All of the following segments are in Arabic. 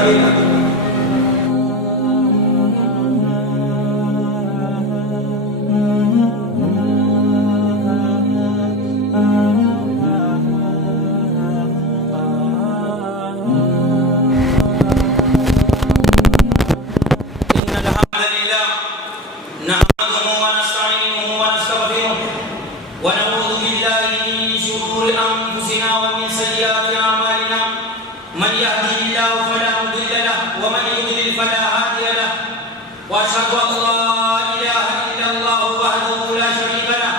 سبيلا. وأشهد أن لا إله إلا الله وحده لا شريك له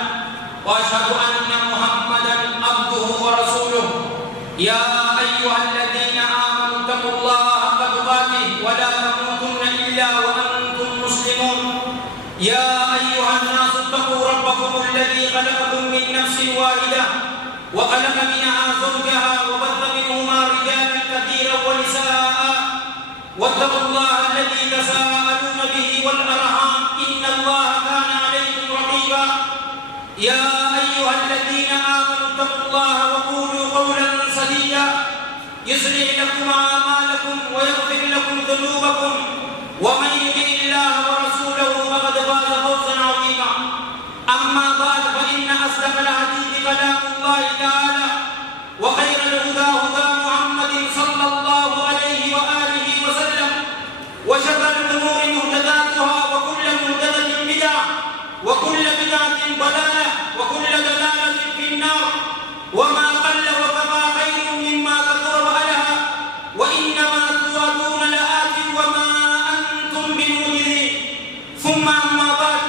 وأشهد أن محمدا عبده ورسوله. يا أيها الذين آمنوا اتقوا الله حق تقاته ولا تموتن إلا وأنتم مسلمون. يا أيها الناس اتقوا ربكم الذي خلقكم من نفس واحدة وخلق منها زوجها وبث منهما رجالا كثيرا ونساء واتقوا الله الذي تساءلون به والأرحام إن الله كان عليكم رقيبا. يا أيها الذين آمنوا اتقوا الله وقولوا قولا سديدا يصلح لكم أعمالكم ويغفر لكم ذنوبكم ومن يطع الله ورسوله فقد فاز فوزا عظيما. أما بعد فإن أصدق الحديث كلام الله تعالى وخير الهدى هدى محمد صلى الله عليه وآله وسلم وشر الأمور محدثاتها وكل محدثة بدعة وكل بدعة ضلالة وكل ضلالة في النار. وما قل وكفى خير مما كثر وألهى وإنما توعدون لآت وما أنتم بمعجزين. ثم أما بعد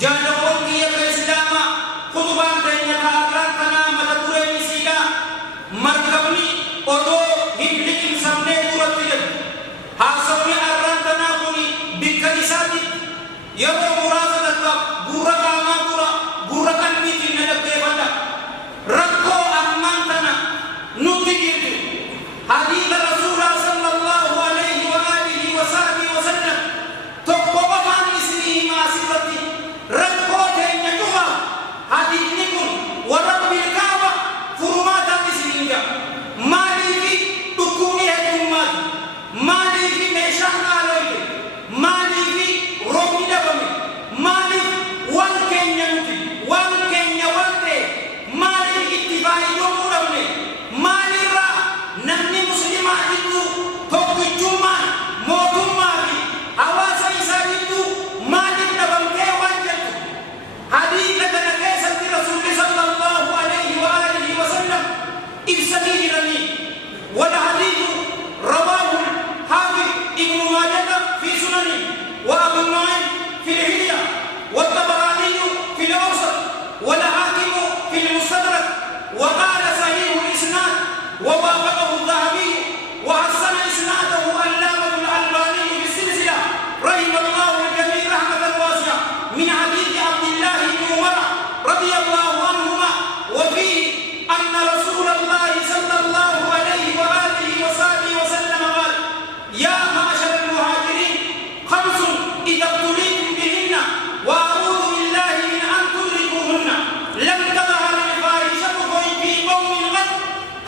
جعل قولي كإسلام خطبان تنية أغراقنا مدتوري سيلا مركبني أدو هبلكم سمني قرطي حاصلني أغراقنا قولي بكنيساتي يبو مراسلة بورا ما بورا كنبيتي نلبي فتا ركو أمانتنا نتجد حديث رسول صلى الله عليه وآله وصحبه وسلم تقوى فان اسمه ما صفتي ركو تهين جوا حديث نكون ورب الكعبة فرمات اسمه مالي في تكوني هدومات مالي في ميشان عليك مالي في رومي دبمي مالي وان كينيا نتي وان كينيا وانتي مالي اتفاعي يومو دبني مالي را نمني مسلمات يدو توقي جمان موتو مالي حواسا يسايدو مالي دبمكي وانجتو حديثة نكيسة رسول صلى الله عليه وآله وسلم إبسكي لني والحديث رواه الحافظ ابن ماجه في سننه وأبو النعيم في الحلية والطبراني في الأوسط والحاكم في المستدرك وقال صحيح الإسناد ووافقه الذهبي وحسن إسناده علامة الألباني في السلسلة رحم الله الجميع رحمة واسعة من حديث عبد الله بن عمر رضي الله عنهما وفيه أن رسول الله صلى الله عليه وآله وصحبه وسلم قال: يا معشر المهاجرين خمس إذا ابتليتم بهن وأعوذ بالله من أن تدركوهن لم تظهر الفاحشة في قوم قط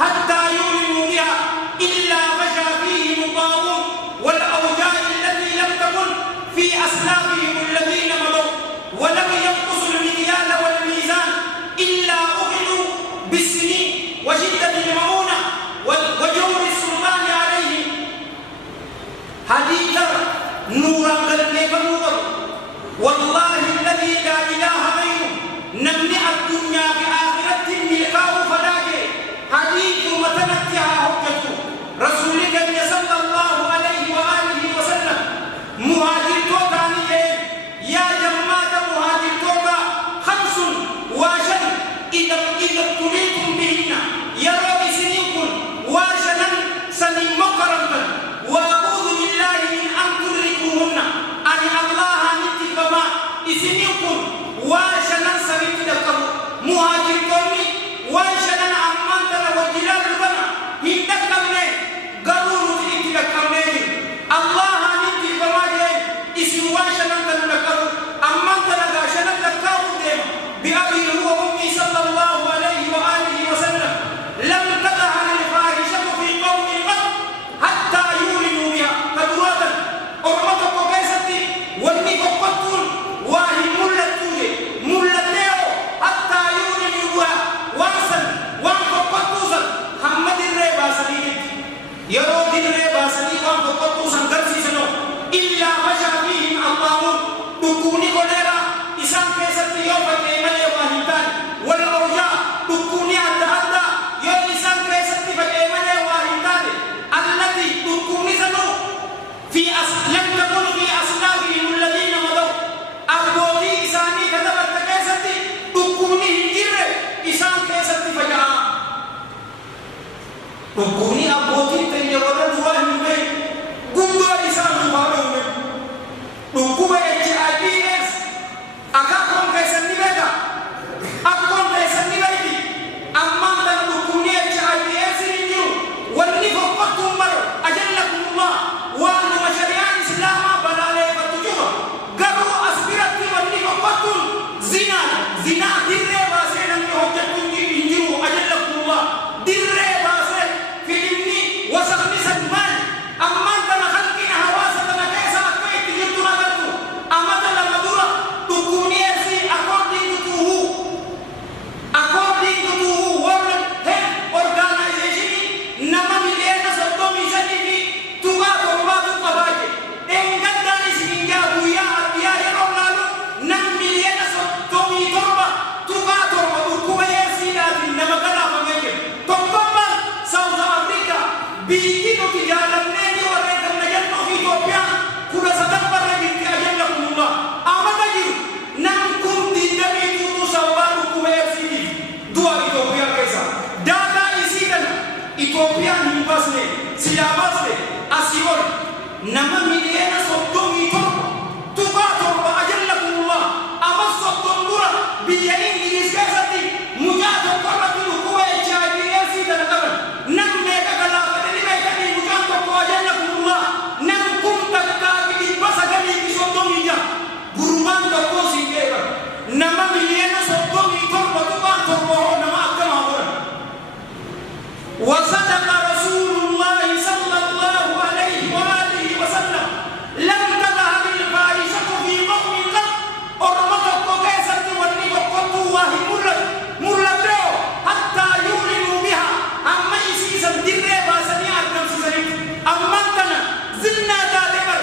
حتى يؤمنوا بها إلا فشى فيهم الطاعون والأوجاع التي لم تكن في أسلافهم الذين مضوا ولم ينقصوا المكيال والميزان إلا أخذوا بالسنين وشدة المعونة وجور السلطان عليهم. حديث نورا كيف نور والله الذي لا إله غيره نمنع الدنيا بآخرة ملكاه فلاجه. حديث متنتها حجته رسولك صلى الله عليه وآله وسلم مهاجر توتاني يا جماعة مهاجر توتا خمس واشد إذا ابتليتم بهن يرى بسنينكم واشدا سنين مقربا وأعوذ بالله من أن تدركوهن أن الله نتفما يوم فكيمني واهتان والأوجاع تكوني أدى يوم إنسان كيست فكيمني واهتان التي تكوني سنو لم تكن في أسلافهم الذين مضوا أبوتي إساني كتبت كيست تكوني هنجر إسان كيست فجأة تكوني أبوتي تنجي ورد واهن بي قمدوا إسان مبارون تكوني HIV/AIDS أكاكم كيسن نبدا أكون كيسن نبدي أما تكوني HIV/AIDS رنجو والنفق قطم أجلكم الله وأنه مشاريع إسلام بلالي فتجوه قالوا أسبرت والنفق قطم زنا دير باسي نمي حجتون إنجو أجلكم الله دير باسي في إمني وسخني سدمان أما تنا خلقنا حواسة تنا كيسا أكويت جلتنا قلتو أما تنا مدورة تكوني أسي according to World Health Organization nama miliena sabdomi sadifi tuga torbatu qabaje engandani singa buya abiya yarallalu nam miliena sabdomi torba tuga torba ukubaye sinati nama kala mameke tokamba South Africa bikino tijalanne ni warre kannajanno Ethiopia kuda sadaqara binti ajallakumullah amata jiru nam kunti dami tutu sawaru kubaye dua Ethiopia kaisa data isidan Ethiopia nimbasne silabasne asiol nama miliena soddomi torba tuga torba ajallakumullah ama soddom dura biya Inggris kaisati mujato korati kuwa HIV/AIDS dan kaban nam meka kala fadeli meka ni mujato ko ajallakumullah nam kum takka bi basagani bi soddomi ja guruman to ko singeba nama miliena soddomi torba tuga torba nama akama hora وصدق رسول الله صلى الله عليه وآله وسلم لم تذهب الفاحشة في قوم قط أرمتك كيسة والنبقة وهي مرلت حتى يعلنوا بها أما يسيسا دري باسني أركم سيسرين أما انتنا زلنا دادبر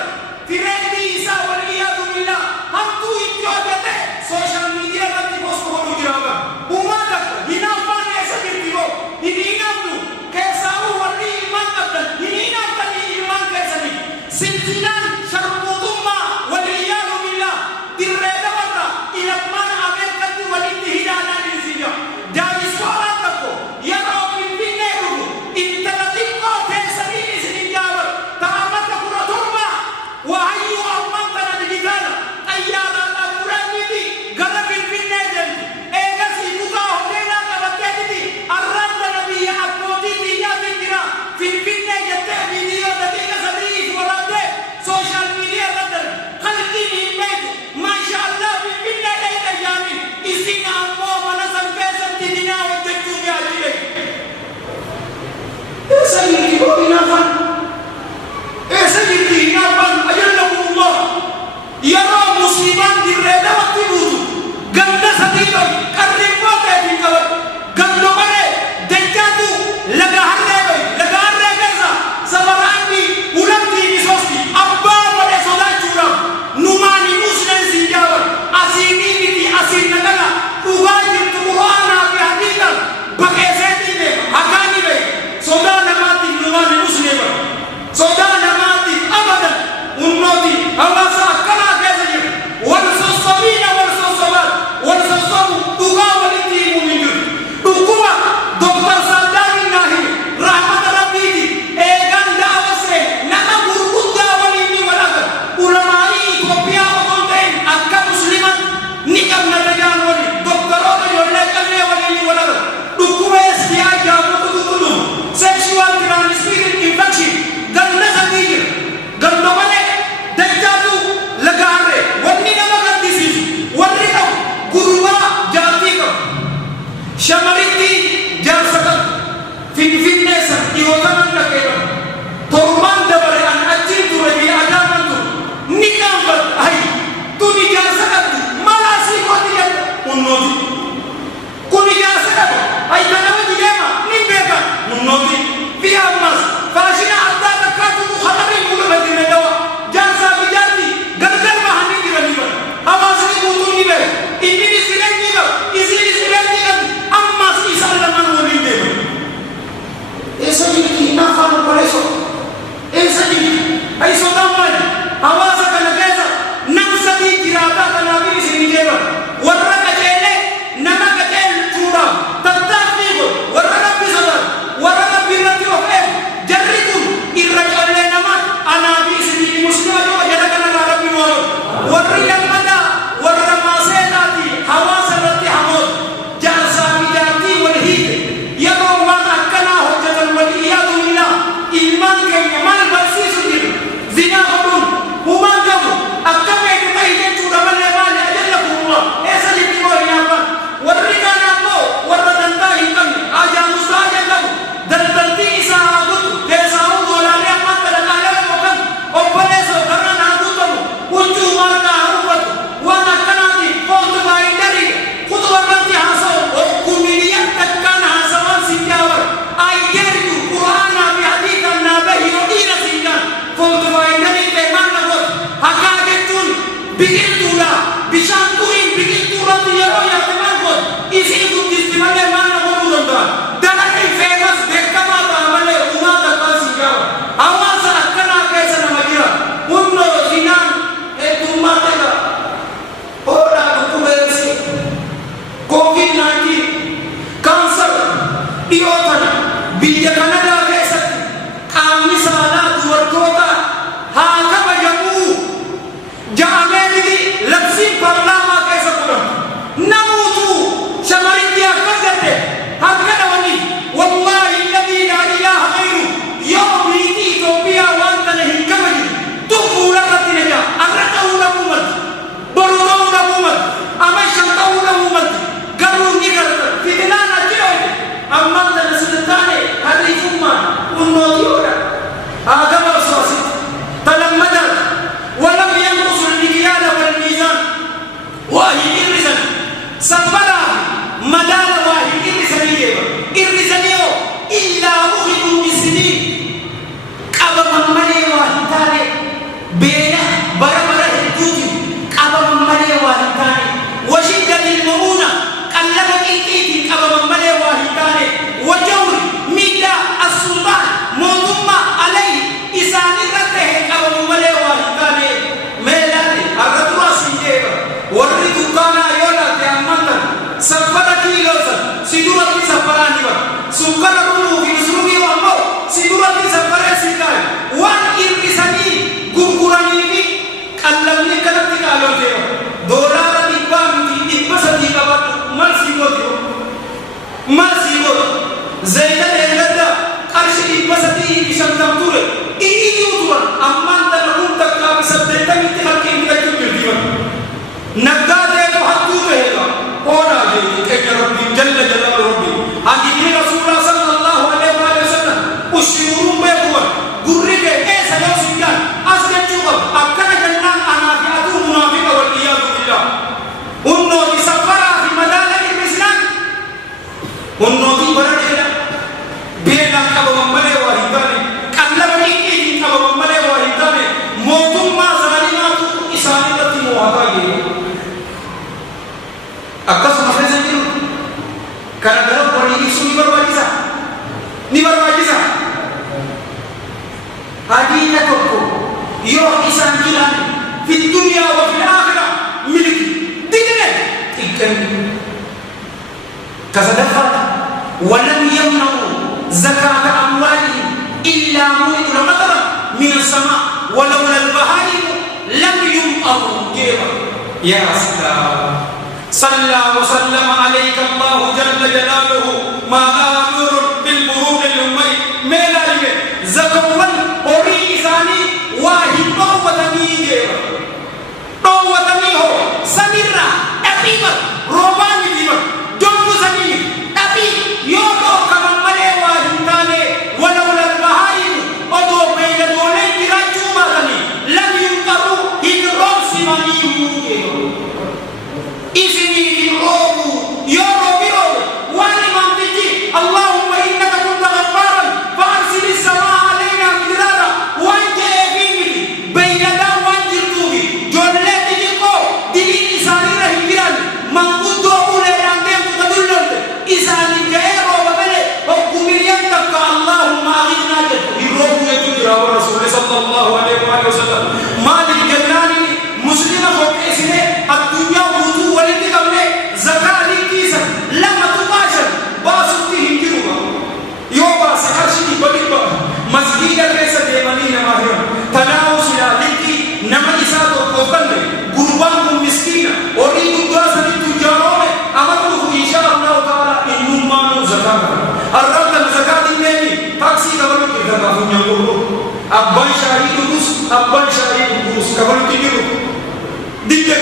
في رأي إيسا والعياذ بالله هم تو إتيوبيا سوشال ميديا التي بوسكو جرابا وما دك هنا فاني أسكر تيبو هنا أمدو كيساو وري إيمان أبدا هنا أبدا إيمان كيساني سنتنان شرموطما والعياذ بالله دري دورا إلى من أمريكا والانتهدانا للزيجا داري سوارا تكو يرعو من بنيرو انتلتقو تيساني لسنين جاور تعاملت كرة تربا وهيو أمانتنا لجدانا أيانا نقرأني غلق البنيجل إيغسي كتاو لنا كبتيني الرد نبي أبوتي ديات الجرا في البنيجل تهديديو دقيقة صديق ورد سوشال ميديا ردر خلقيني إيميج ما شاء الله في البنيجل تجامي إسينا أمو منظم فيسن تدنا وجدتو بياجيلي سيدي بوئنا سيدي نافن أجلكم الله يرى مسلمان di reda waktu itu ganda satiba karrim wate di kawat gando bare dejatu laga harre gaza sabarandi ulanti bisosti abba pada soda cura numani muslim sijawar asini biti asin nagala ugai tumuana bi hadida bagai setine hakani be soda namati numani muslim hawaasa kana keessa nam sadii jiraataa kanaafii isin jeeban warra qajeelee nama qajeelchuudhaaf tattaaffii godhu warra rabbi sodaatu warra rabbi irratti of eegu jarri kun irra callee namaati anaafi isinii musliima yoo jala kanarraa rabbi nu hamoodha warri lammataa warra maaseetaati hawaasa irratti hamoodha jaarsaa fi jaartii wal hiite yeroo waan akkanaa hojjetan wal iyaadu illaa ilmaan keenya maal barsiisu jiru zinaa godhuun humaan qabu akka meeqa ta'e jechuudha malee maali ajallakumullah eessa jetti moo hin hafan warri kaan ammoo warra dantaa hin qabne ajaamusaa ajallamu daldaltii isaa haa guutu keessaa'uu doolaarri ammaan kadhaqaalee yookaan obboleessoo karra naa guutamu huccuu marqaa haa uffatu waan akkanaati fooltu baay'ee darii kutu warratti haasa'u kumiliyan takkaan haasawaan si jaawar ayyeertu quraanaa fi hadiisan naa bahi yoo dhiira siinaan fooltu baay'ee darii ta'e maal na godhu hakaa jechuun biqiltuudha bishaan turiin biqiltuu irratti yeroo yaate maal godhu isii guddisti malee maal na godhuu danda'a dalagni feemas beekamaa ta'a malee uumaa takkaan si jaawar hawaasa akkanaa keessa nama jira hundoo zinaan heddummaa ta'e hoodhaa dhukkubeessi COVID-19 kansar dhiyootan biyya Kanadaa keessatti qaamni saalaa dubartoota haa kabajamuu ja'ameeti labsiin paarlaamaa keessa godhamu namuutu shamaritti akkas jette harka dhawanii wallaahi alladhii laa ilaaha ghayru yoo biyyi Itoophiyaa waan kana hin kabajin tufuula irratti na jaa arra ta'uu dhabuu malti boruu ta'uu dhabuu malti amashan ta'uu dhabuu malti garuu ni garta fitinaan achi oote ammaan tana sultaane hariifummaan unnootiyoodha haa gabaabsu asitti talammadaati walam yanqusu almikyaala walmiizaan waa hin irrisan sabbalaa madaala waa hin irrisanii deema irrisanii oo illaa ukhiduu bisiniin qabaman malee waa hin taane beela bara bara hedduutiin qabaman malee waa hin taane washiddatil mu'uuna qallaba qinqiitiin qabaman malee waa hin taane wajawri miidhaa assultaan mootummaa alayhi isaanirra ta'e qabamu malee waa hin taane meelaati har'a duraa siin jeeba warri dukkaanaa yoo laalte ammaan tan saffara kiiloosan si duratti saffaraa ni bara sukkana dhumuu fi nusrugii ammoo si duratti saffaree si taa'e waan irrisanii gurguranii fi qallabni kanatti qaalooteera doolaara dhibbaa miti 300 qabadhu mal sii godhu zayita dheegadda qarshi 350 ture iyyuu turan ammaan tana kun takkaa fi 80tti harkee midhachuu jirtiiman naggaateetu hattuu ta'eedha oodhaa jeeti keenya rabbiin jalla jalaalu rabbiin hadiisni rasuulaa sallallahu alaihi wa sallam ushiruun beekuwan gurri kee keessa yoo siddaan as jechuu qabu akkana jennaan anaa fi atuu munaafiqa wal iyyaadu billah hunnooti saffaraa fi madaala irrisnaan hunnootii bara dheera beelaan qabaman malee waa hin taane qallaba dhiiqiitiin qabaman malee waa hin taane mootummaa zaalimaatu isaan irratti mo'ataa jiru akkasuma keessa jiru kana gara walii ibsuu ni barbaachisa hadiina tokko yoo isaan jiran fi duniyaa wa fil aakhira milki digne xiqqanni كصدقات ولم يمنعوا زكاة أموالهم إلا منعوا المطر من السماء ولولا البهائم لم يمطروا كيف يا سلام صلى وسلم عليك الله جل جلاله ما آمر بالبرود الأمي ميلاد زكوان أريزاني واحد طوتني كيف طوتني هو سميرا أبيبا روباني ديما جنبو سمير أبي يوكو كمان ملي واحد تاني ولولا البهائم أدو بين دولين تراجو ماتني لم يمطروا إن رمسي منيمو كيف إذني الروم يورو بيرو واني منتجي اللهم إنك كنت غفارا فأرسل السماء علينا مدرارا وانجا يفيني بين دا وانجر توبي جولة تجيكو دليل إساني رهي بيران من قدو أولي راندي أبان شاهد بوس أبان شاهد بوس كبر تجيبه ديجا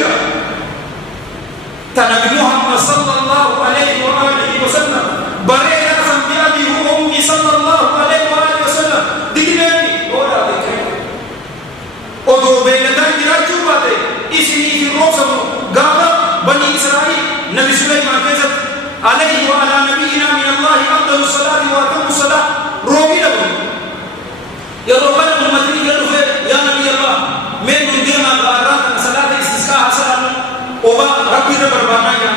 تنبي محمد صلى الله عليه وآله وسلم بريء أسم بأبي وأمي صلى الله عليه وآله وسلم ديجا ولا ديجا أدو بين دايرة رجوبته إسمي في روسهم قال بني إسرائيل نبي سليمان كذب عليه وعلى نبينا من الله أفضل الصلاة وأتم الصلاة روبي له يا ربنا المدري يا نبي الله من ديما قارات صلاة استسقاء حسن وبا ربي ربنا يا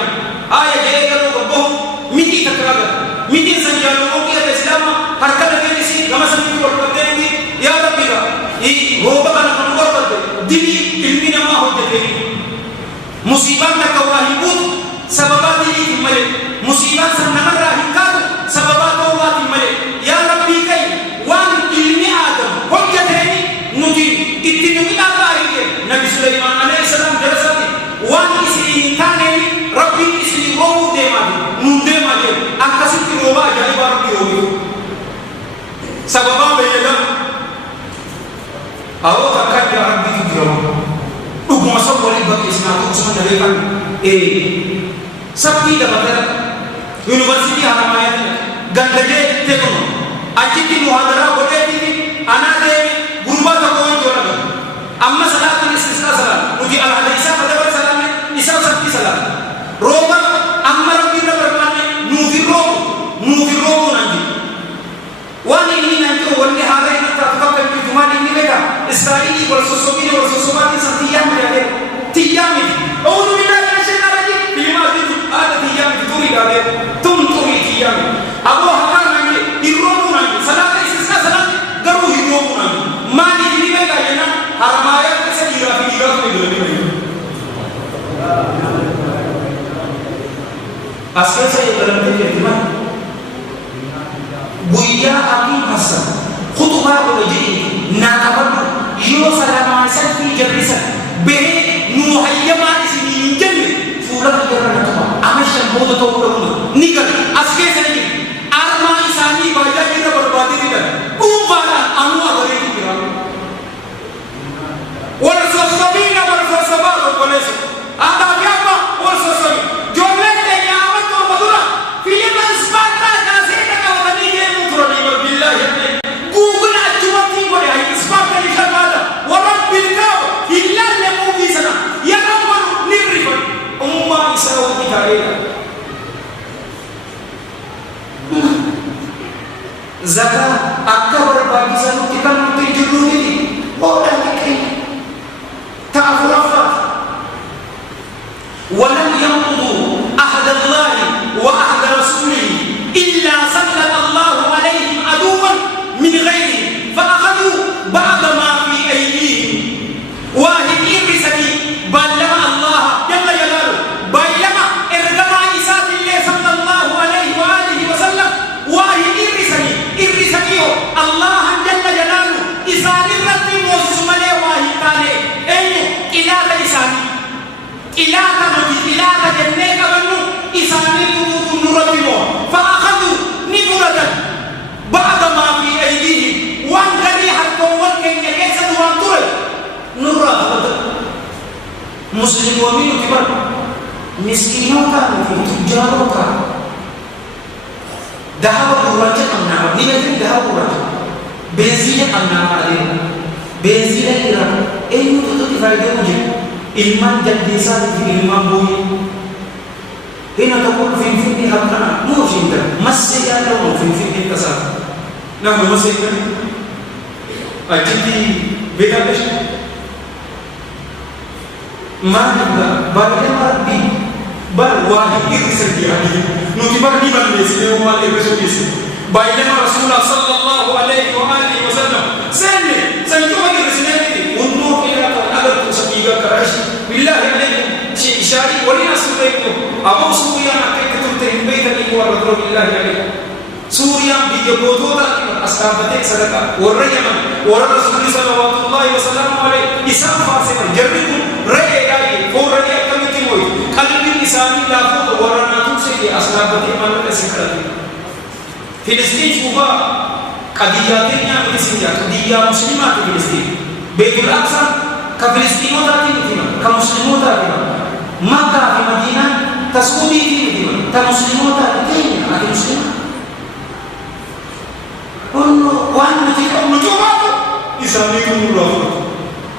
آية جاء ربهم ميتي تكرار ميتي سنجالو أوكي الإسلام حركة بينسي كما سمعت والقدين يا ربي لا هو بقى نقول والقدين دني علمنا ما هو جدي مصيبات كواهبوت سببات دي ملك مصيبات سنمر راهكات سببات وات ملك يا ربي كي وان علم آدم حجتين نجي اتنوين آبائي نبي سليمان عليه السلام جلساتي وان اسلي تاني ربي اسلي روو ديمادي نون ديمادي أكسيت روبا جاي ربي روبي سببا بيجا أو تكاد يا ربي تجرم أقوم أصور لك اسمه اسمه نبيكان سبتي دبتر يونيفرسيتي هرمايات गंदगे देखो अच्छी की मुहादरा बोले थी अनादे गुरुबा का कौन जो लगा अम्मा सलात ने इसका सलात मुझे अल्लाह पदवर सलाम ने इसा सबकी सलात रोमा अम्मा रबी ने बरमाने नूफिरो नंजी वानी नहीं नंजो वन्ने हारे न तफक के जुमानी नहीं बेटा इस्राइली वर्षों संतिया में आए तिया में और बिना कैसे कराजी बीमा की आदत तिया में तुम ही डाले तुम ही तिया में अब वो हकार नहीं इरोमु नहीं सलात इसका सलात करो इरोमु नहीं मानी नहीं बेटा ये ना हरमाया कैसे हीरा में गिरने नहीं asal saya dalam terjemahan buya akim hasan khutbah boleh nakabadu yo salama salfi jabrisa be muhayyama isini injani fulan jarana tuma amesha bodo to udah nikal aske seni arma isani baja kira berbadi tidak ubara anu agari kira warasabina warasabaro boleh ada apa warasabi jomle zakat akbar bagi satu kita nanti judul ini orang ini ta'afurafat walam yanqudu ahad Allah wa ahad rasulih illa sallallahu Allah alaihim aduwan min ghairi fa'akhadu ba'da ma fi aydihim wahid ibrisaki ballama Allah jalla jalaluhu ballama irgama isatillah sallallahu alaihi wa alihi wa sallam wahid ibrisaki Allah jalla jalaluhu isani rabbi wasumale wahid tale ilaha isani ilaha nabi ilaha janne kabanu isani nubu nurati mo fa'akhadu nibulatan ba'da ma fi aydihim wan kari hakko wan kenge kesa duwan turai nurra muslim wa min kibar miskinun ka fi tujaru ka dahab uraja anna ni bedin dahab uraja benzine anna ade benzine ira enu to faide mujhe ilman jadisa fi ilman boy hina taqul fi fi hakana mu shinda masya lahu fi kasab na masya ajiti bedash manda bagaimana rabbi bar wahid irsaliyani nutibar di bande sile wale resolusi baina rasulullah sallallahu alaihi wa alihi wasallam senne sanjo wale resulusi unnu ila agar tusabiga karashi billahi alaikum shi ishari wali nasudaiku abu suriya akaitu terhimbaita ni wa billahi alaikum suriya biya bodota ashabate sadaka warra yaman warra rasulullah sallallahu alaihi wasallam alaihi isam fasima jarrikum raye gai warra yakamiti moy qalbi isami la fut warra natu se ashabate manne sikra filistin shuba قضياتنا فلسطين قضية مسلمات فلسطين بيت الأقصى كفلسطين وتاتينا كمسلمون تاتينا مكة في مدينة تسعودي في مدينة كمسلمون تاتينا هذه مسلمة وأن نتيجة إسلامي الله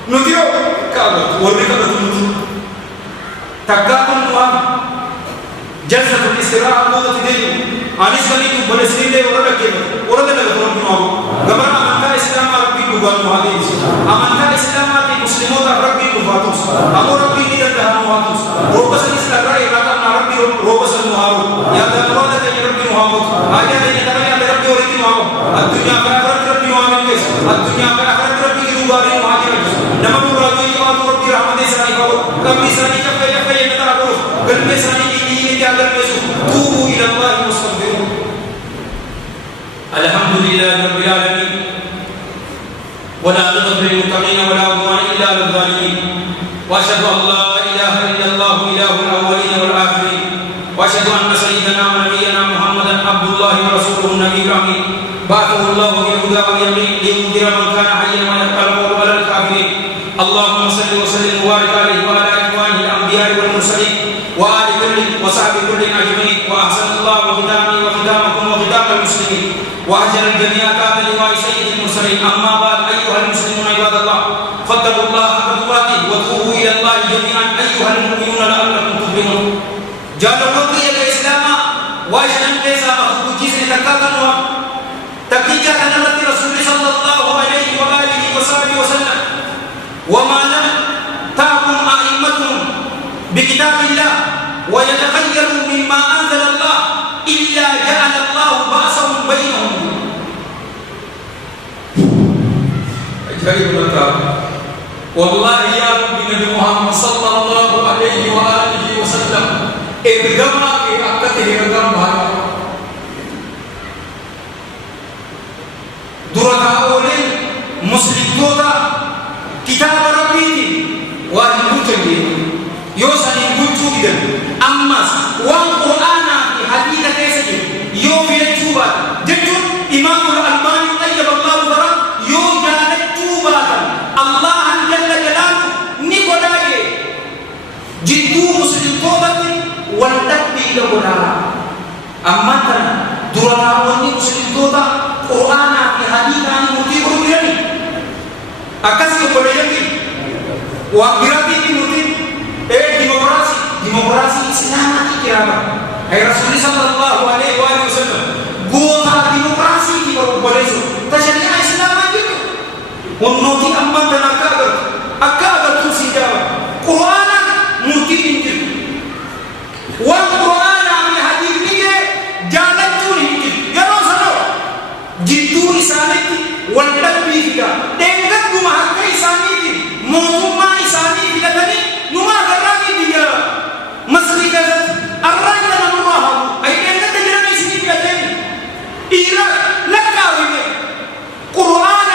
نتيجة كذا ورد كذا تكاتم نوام جلسة الاستراحة موضة تدين أنيس كنيك بلسطين ده ورد كذا نوام كبرنا أمانة إسلام ربي نوام هذه أمانة إسلام هذه مسلمون ربي نواموس أمور ربي كذا نواموس روبس الإسلام رأي كذا ربي روبس النوام يا دكتور ده ربي نواموس هذا اللي نتابع يا ربي وريك نوام الدنيا بآخرة ربي نوامين كيس الدنيا بآخرة ربي نوامين مهاجر نما برادي يوم ربي رحمة إسرائيل كم إسرائيل كفاية نتابعه قلب إسرائيل كذا قلب توبوا إلى الله واستغفروه الحمد لله رب العالمين ولا عقبة للمتقين ولا عدوان إلا على الظالمين وأشهد أن لا إله إلا الله إله الأولين والآخرين وأشهد أن سيدنا ونبينا محمدا عبد الله ورسوله النبي الأمين بعثه الله بالهدى واليقين لينذر من كان حيا ويبقى القول على الكافرين اللهم صل وسلم وبارك عليه وعلى إخوانه الأنبياء والمرسلين وآل كل وصحب كل أجمعين وأحسن الله ختامي وختامكم وختام المسلمين وأجعل الجميع تحت لواء سيد المرسلين أما بعد أيها المسلمون عباد الله فاتقوا الله حق تقاته وتوبوا إلى الله جميعا أيها المؤمنون لعلكم تفلحون جعل وقتي الإسلام وأجعل كيس أخذ جزء تكاتنوا تكيجا كنبت رسول صلى الله عليه وآله وصحبه وسلم وما لم تحكم أئمتهم بكتاب الله ويتخيروا مما أنزل الله إلا جعل الله بأسهم بينهم والله يا رب نبي محمد صلى الله عليه وآله وسلم إرجما في أكته إرجما درجة أولي مسلم تودا كتاب ربي وأن يكتب يوصل يكتب جدا أما وان قرآن في حديث كيسج يوم يكتب جد إمام الألباني طيب الله ذرا يوم يكتب الله جل جلاله نقول جدو مسلم توبة والتقبي لقرآن أما درجة أولي مسلم تودا قرآن في حديث عن مطيع رجلي أكاسي بريكي وأبيراتي في مطيع ديمقراطي إسلام كيراما أي رسول صلى الله عليه وآله وسلم قوة ديمقراطي في بريسو تشريع إسلام كيرو ونوتي أمان تنكابر أكابر توسي جاوا قرآن مطيع انجل والقرآن في حديث نيجي جالتوني انجل يرو سنو جدو إسانيتي والتقبي فيها دنگت بمحق إسانيتي موضوما إسانيتي لتني نما قرامي ديا مصري كذا الرجل الله أي دنگت جرمي سنين لتني إيرا لكاوي قرآن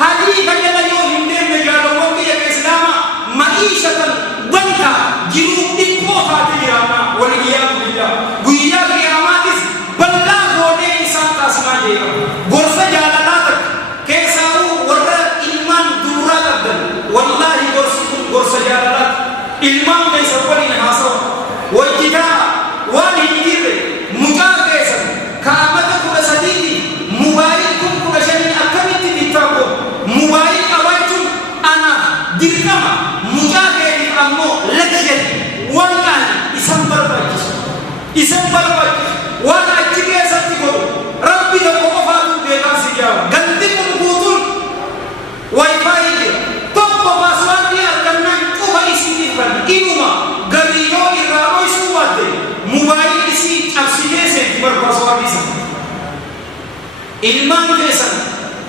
حديث كذا يوم هندين مجال وقت الإسلام معيشة ضنكا جنوب إنفوها تجرانا والعياذ بالله قيا قياماتس بلا غوني إنسان تاسما جيرا غرفة جالالاتك كيسارو ورى إلمان دورا لبدن والله غرفة جالالات إلمان كيسا ولين حاسو وإجتاء والهنجير مجال كيسا كامتك ورسديدي موبايلكم كرشاني أكمت تتاكو موبايل أواجم أنا ديركما مجاهد أمو لكجل وانكان إسم برباج وانا أجيكي أساتيكو ربي دقوة فاتو بيقان سيجاو غندكم بوطول وايفاي توقف باسوان دي أركنا كوها إسيني فان إنما غريو إرارو إسوات موبايل إسي أبسيجي سيكبر باسوان دي سن إلمان كيسان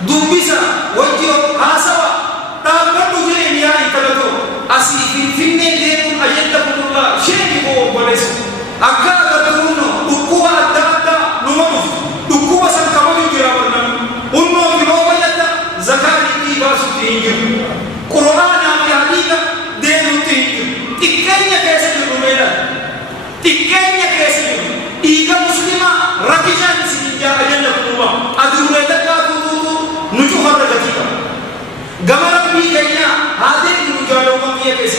دوبيسا وجيو حاسوا تابر مجري نياي تلتو أسي فيني ليكم أجدكم الله شيء هو بلسو أكاد تكونوا دكوا أدادا نمطف دكوا سنكمل جرابنا أنو جنوبا يدا زكاة تيباسو تينجم قرآن في حديثة دينو تينجم تكينيا كيسا جرميلا تكينيا كيسا جرم إيجا مسلمة ركيشان سنجا أجدكم الله أدروا يدكاتو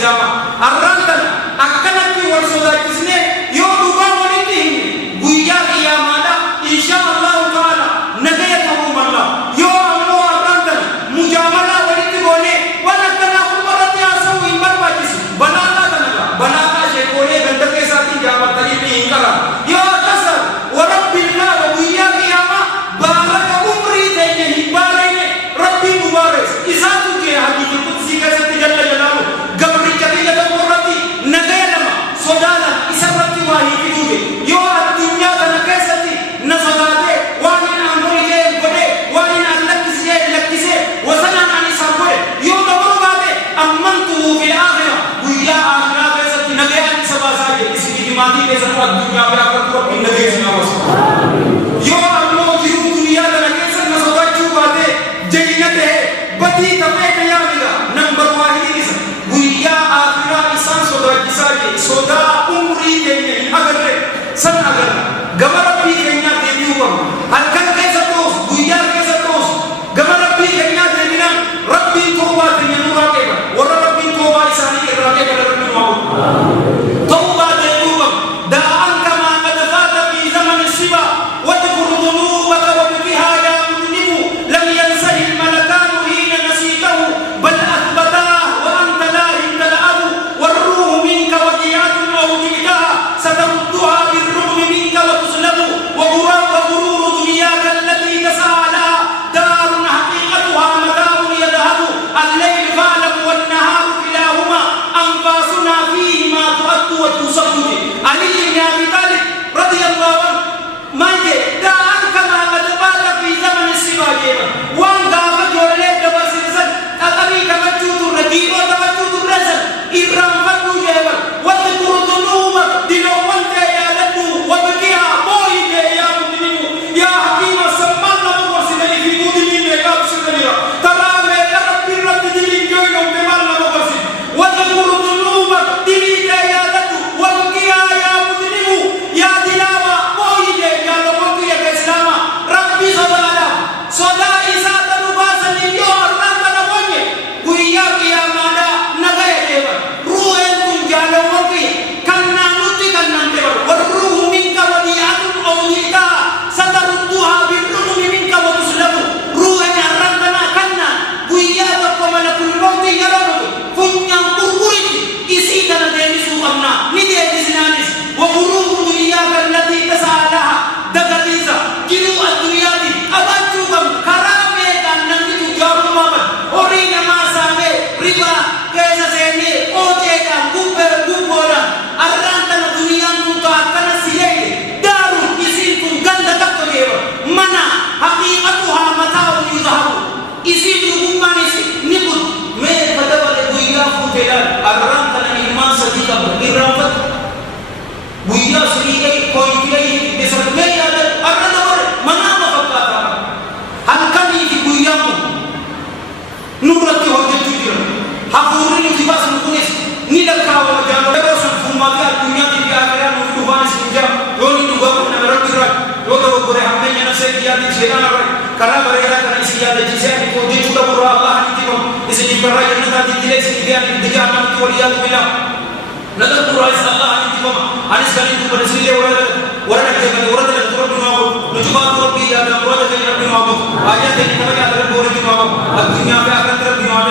إسلاما أرانتنا أكنت ورسولا كسنة يوضوبا ولدهم ويا قيامنا إن شاء الله تعالى نجيتهم الله يوم أرانتنا مجاملة ولدهم ونكنا خبرت ياسوي مربجس بنانا تنجا بنانا شيء بندر ساتي جامع تريبي إنكرا يا كسر ورب الله ويا قيامة بارك عمري تيجي بارين ربي مبارك إذا تجي هذه القدسي كذا تجلى جلاله قبر كبيرة مرتي نجيلما صدانا إسرتي واهي كذوبه يو الدنيا تنكستي نصداته وانين أمري بدي وانين لكسه وسنا عن سبوه يو دبرو بعده أمنته في الآخرة ويا آخرة كذا نجيل سباساجي إسمي دماغي كذا الدنيا بيأكل كل نجيل سناوس يو أمو كيو دنيا تنكست نصداته بعده جينته بدي تبعك يا ميلا نمبر واحد إنسان ويا آخرة إنسان صدا عمري كنيا أجر سن أجر جمر بي كنيا ديوم هل كان كذا توس ويا كذا توس جمر بي كنيا دينا ربي توبة دنيا نورا كذا ورا ربي توبة إنساني كذا كذا ربي نواه توبة ديوم دا أنك ما قد فات في زمن السبا وتذكر ذنوبك وبها يا مذنب لم ينسه الملكان حين نسيته بل أثبتاه وأنت لا امتلأه والروح منك وجيات أوديتها ستردها بالرغم منك وتسلب وغرور دنياك التي تسعى لها دار حقيقتها متاع يذهب الليل فاعلم والنهار كلاهما أنفاسنا فيهما تؤد وتسد علي بن أبي طالب رضي الله عنه ما يجي دا أنك ما قد فات في زمن السبا جيبا وان غافت وليك دباسرسل أقريك مجود الرجيب وتمجود الرسل إبرام فتو جيبا وذكر ذنوبك دلو وانت يا لدو وبكيها بوي يا مدنب يا حكيم السمان لما ورسلني في دود من ميقاب سرنيا ترى ميقا ربي رب دلين جوينهم بمال لما ورسل وذكر ذنوبك دليك يا لدو وبكيها يا مدنب يا دلاوة بوي يا لبوكي يا كسلاما ربي صدالا صدا إسا تنباسا ليو أرنان تنبوني ويا قيامانا نغاية جيبا روح انتم جالا وكي كنا نتي كنا نتبر والروح منك وديعة أوليتا ستردها بالرغم منك وتسلب روح أرنان كنا ويا تقوم لكل موت يرانو فنيان قرقرين إسيدنا دينيسو قمنا ندي إسنانيس وغروب دنياك التي تسعى لها دقليزا جلو الدنيا دي أبجوكم كرامي كان نمتو جارو مامد أورينا ما سامي ربا كيسا سيني أوجي كان قبولا أرانتنا دنيا تتاكنا سيئي دارو إسينكم غند كتو جيبا منا حقيقتها متاع يذهب إسين يقومانيسي نبت مي فتبال بويا فتلال أرانتنا إيمان صديقا إرافت ويا سريعي كويتلي بسرمي على أرنور منام فكاتا هل كان يجي وياكم نورتي هوجت تجير حفورين تباس نكونس نيلكا وجانو بس فماتا الدنيا دي آخرة نوفوانس نجا يوني نوغاكم نمرت رك يودا وبره همين ينسى كيادي سيدنا رك كرا بريرا كنا سيادة جيسي كودي جودا برا الله نتيكم إذا جبرا ينتا تجيلي سيديا نتيجا من توليا تبلا نذكر رئيس الله نتيكم أنيس كني تقول سيدي ورد كذا ورد الدكتور بنوابو نجوم ربي يا دم ورد كذا بنوابو آيات كتابك يا دم ورد بنوابو الدنيا في آخرة رب بنوابو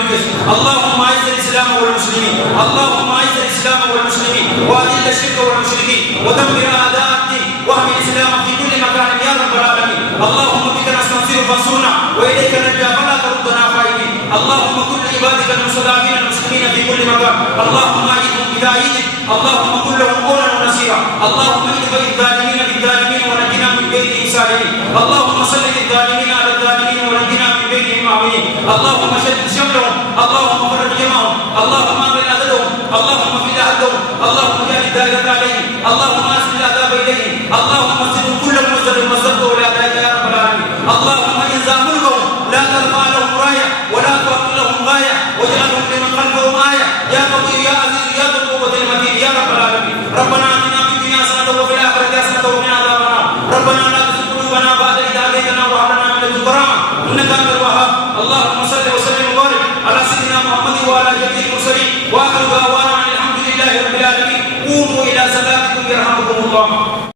اللهم أعز الإسلام والمسلمين اللهم أعز الإسلام والمسلمين وأذل الشرك والمشركين ودمر أعداء الدين واحمي الإسلام في كل مكان يا رب العالمين اللهم بك نستنصر فانصرنا وإليك نرجع فلا تردنا خائبين اللهم كل عبادك المستضعفين المسلمين في كل مكان اللهم أعيذهم بداعيك اللهم كن لهم قولا ونصيرا اللهم ادفع الظالمين بالظالمين ونجنا من بينهم سالمين اللهم صل للظالمين على الظالمين ونجنا من بينهم عاملين اللهم شدد شملهم اللهم فرج جمعهم اللهم امن عددهم اللهم في عددهم اللهم اجعل الدائرة عليهم اللهم اسل العذاب اليهم اللهم اسلهم كل مصدر مصدره ولا داعي يا رب العالمين اللهم انزع ملكهم لا ترفع لهم رايه ولا تؤخر لهم غايه واجعلهم لمن خلفهم ايه يا قوي يا عزيز يا ذو القوه المتين يا رب العالمين ربنا اتنا في الدنيا حسنه وفي الاخره حسنه وقنا عذاب النار ربنا لا تزغ قلوبنا بعد إذ هديتنا وهب لنا من لدنك رحمه انك انت الوهاب اللهم صل وسلم وبارك على سيدنا محمد وعلى جميع المرسلين واخر دعوانا الله.